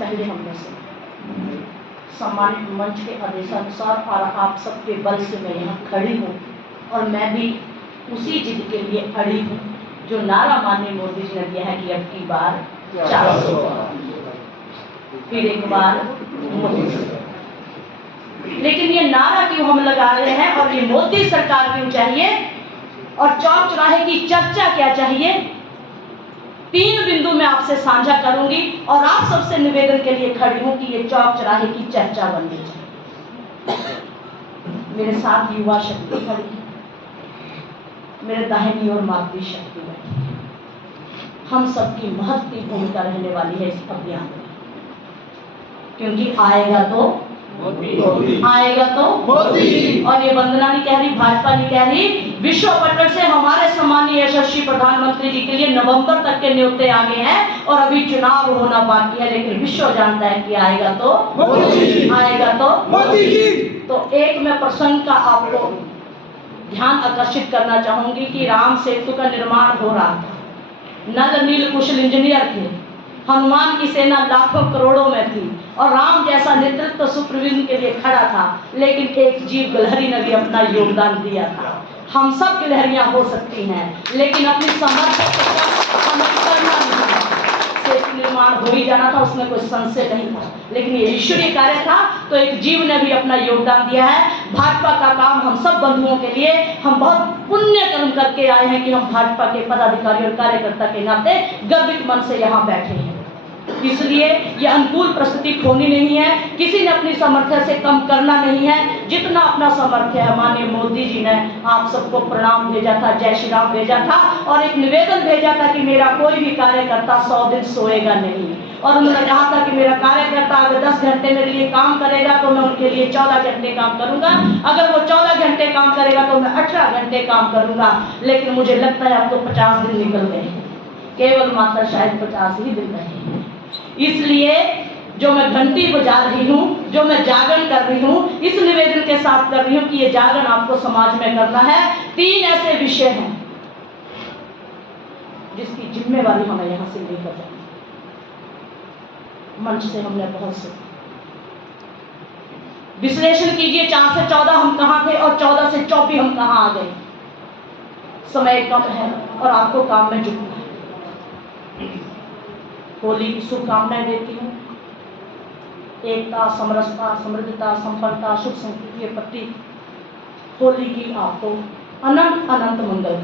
पहले हमने सुना। सम्मानित मंच के आदेशानुसार और आप सबके बल से मैं यहाँ खड़ी हूँ और मैं भी उसी जिद के लिए अड़ी हूँ जो नारा माननीय मोदी जी ने दिया है कि अब की बार 400 फिर एक बार मोदी सरकार। लेकिन ये नारा क्यों हम लगा रहे हैं और ये मोदी सरकार क्यों चाहिए और चौक चौराहे की चर्चा क्या चाहिए, 3 बिंदु मैं आपसे साझा करूंगी और आप सबसे निवेदन के लिए खड़ी हूं कि ये चौक चौराहे की चर्चा बननी चाहिए। मेरे साथ युवा शक्ति खड़ी है, मेरे दाहिनी ओर मातृ शक्ति बैठी है। हम सबकी महत्वपूर्ण भूमिका रहने वाली है इस अभियान में, क्योंकि आएगा तो आएगा तो मोदी। और ये वंदना नहीं कह रही, भाजपा नहीं कह रही, विश्व पटल से हमारे सम्मानीय यशस्वी प्रधानमंत्री जी के लिए नवंबर तक के न्योते आ गए हैं और अभी चुनाव होना बाकी है, लेकिन विश्व जानता है कि आएगा तो मोदी, आएगा तो मोदी जी। तो एक मैं प्रसंग का आपको ध्यान आकर्षित करना चाहूंगी कि राम सेतु का निर्माण हो रहा था, नल नील कुशल इंजीनियर थे, हनुमान की सेना लाखों करोड़ों में थी और राम जैसा नेतृत्व सुप्रवीण के लिए खड़ा था, लेकिन एक जीव गिलहरी ने भी अपना योगदान दिया था। हम सब गिलहरियां हो सकती हैं, लेकिन अपनी सामर्थ्य करना नहीं। सेतु निर्माण हो ही जाना था, उसमें कोई संशय नहीं था, लेकिन ये ईश्वरीय कार्य था, तो एक जीव ने भी अपना योगदान दिया है। भाजपा का काम हम सब बंधुओं के लिए, हम बहुत पुण्य कर्म करके आए हैं कि हम भाजपा के पदाधिकारी और कार्यकर्ता के नाते गर्वित मन से यहाँ बैठे हैं। इसलिए ये अनुकूल परिस्थिति खोनी नहीं है, किसी ने अपनी सामर्थ्य से कम करना नहीं है, जितना अपना सामर्थ्य है। माननीय मोदी जी ने आप सबको प्रणाम भेजा था, जय श्री राम भेजा था और एक निवेदन भेजा था कि मेरा कोई भी कार्यकर्ता 100 दिन सोएगा नहीं, और उन्होंने कहा था कि मेरा कार्यकर्ता अगर 10 घंटे मेरे लिए काम करेगा तो मैं उनके लिए 14 घंटे काम करूंगा, अगर वो 14 घंटे काम करेगा तो मैं 18 घंटे काम करूंगा। लेकिन मुझे लगता है अब तो 50 दिन निकल गए हैं, केवल मात्र शायद 50 ही दिन रहे हैं। इसलिए जो मैं घंटी बजा रही हूँ, जो मैं जागरण कर रही हूँ, इस निवेदन के साथ कर रही हूँ कि ये जागरण आपको समाज में करना है। 3 ऐसे विषय हैं जिसकी जिम्मेवारी हमें यहाँ से लेकर जानी। मंच से हमने बहुत सुना, विश्लेषण कीजिए 4 से 14 हम कहाँ थे और 14 से 24 हम कहाँ आ गए। समय कम है और आपको काम में जुटना है। होली की शुभकामनाएं देती हूँ। एकता, समरसता, समृद्धता, संपन्नता, सुख समृद्धि के प्रतीक होली की आपको अनंत अनंत मंगल।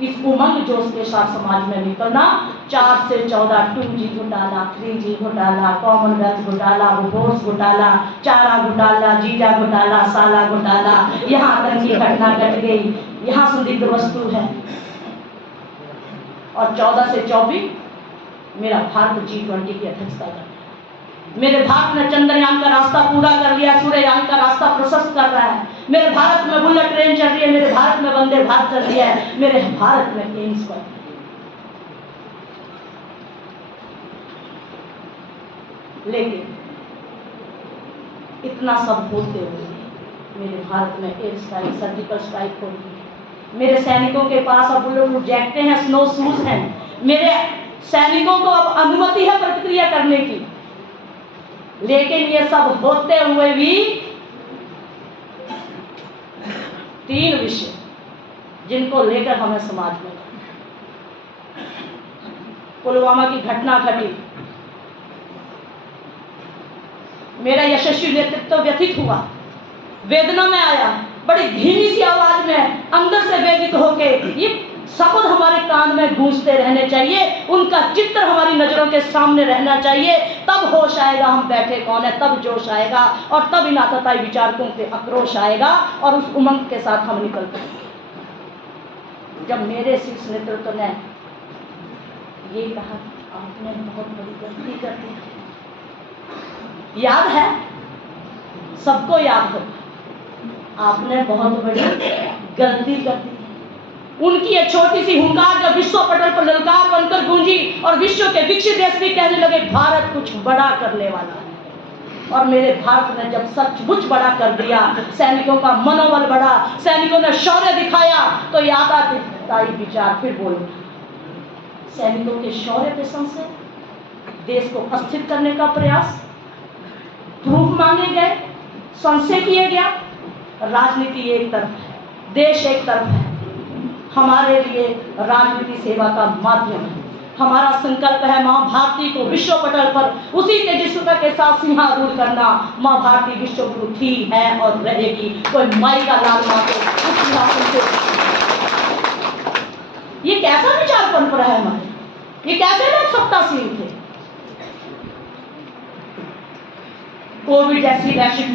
इस उमंग जोश के साथ समाज में निकलना। 4 से 14 2G घोटाला, 3G घोटाला, कॉमनवेल्थ घोटाला, भूगोल घोटाला, चारा घोटाला, जीजा घोटाला, साला घोटाला, यहाँ आतंकी घटना घट गई, यहाँ संदिग्ध वस्तु है। और 14 से 24 मेरा भारत G20 की अध्यक्षता कर रहा है। मेरे भारत ने चंद्रयान का रास्ता पूरा कर लिया, सूर्ययान का रास्ता प्रशस्त कर रहा है। मेरे भारत में बुलेट ट्रेन चल रही है, मेरे भारत में वंदे भारत चल रही है, मेरे भारत में एम्स पर। लेकिन इतना सब होते हुए मेरे भारत में एयर स्ट्राइक, सर्जिकल स्ट्राइक हो रही है। मेरे सैनिकों के पास अब बुलेट जैकेटें हैं, स्नो शूज हैं। मेरे सैनिकों को अब अनुमति है प्रतिक्रिया करने की। लेकिन ये सब होते हुए भी 3 विषय जिनको लेकर हमें समाज में, पुलवामा की घटना घटी, मेरा यशस्वी नेतृत्व व्यथित हुआ, वेदना में आया, बड़ी धीमी सी आवाज में अंदर से वेदित होके ये शब्द हमारे कान में गूंजते रहने चाहिए, उनका चित्र हमारी नजरों के सामने रहना चाहिए। तब होश आएगा हम बैठे कौन है, तब जोश आएगा और तब इन आतताई विचारकों पे आक्रोश आएगा और उस उमंग के साथ हम निकल पाएंगे। जब मेरे शीर्ष नेतृत्व ने ये कहा आपने बहुत बड़ी गलती कर दी, याद है, सबको याद होगा, आपने बहुत बड़ी गलती कर दी। उनकी एक छोटी सी हुंकार जब विश्व पटल पर ललकार बनकर गूंजी और विश्व के विकसित देश भी कहने लगे भारत कुछ बड़ा करने वाला है, और मेरे भारत ने जब सचमुच बड़ा कर दिया, सैनिकों का मनोबल बढ़ा, सैनिकों ने शौर्य दिखाया, तो याद आतताई विचार फिर बोलो, सैनिकों के शौर्य पे संशय, देश को अस्थिर करने का प्रयास, प्रूफ मांगे गए, संशय किए गया। राजनीति एक तरफ है, देश एक तरफ है। हमारे लिए राजनीति सेवा का माध्यम है। हमारा संकल्प है माँ भारती को विश्व पटल पर उसी तेजस्विता के साथ सिंहारूढ़ करना। माँ भारती विश्व गुरु थी, है और रहेगी। कोई माई का लाल माँ को उस सिंहासन से। ये कैसा विचार परंपरा है हमारे? ये कैसे लोग सत्तासीन थे? कोविड जैसी वैश्विक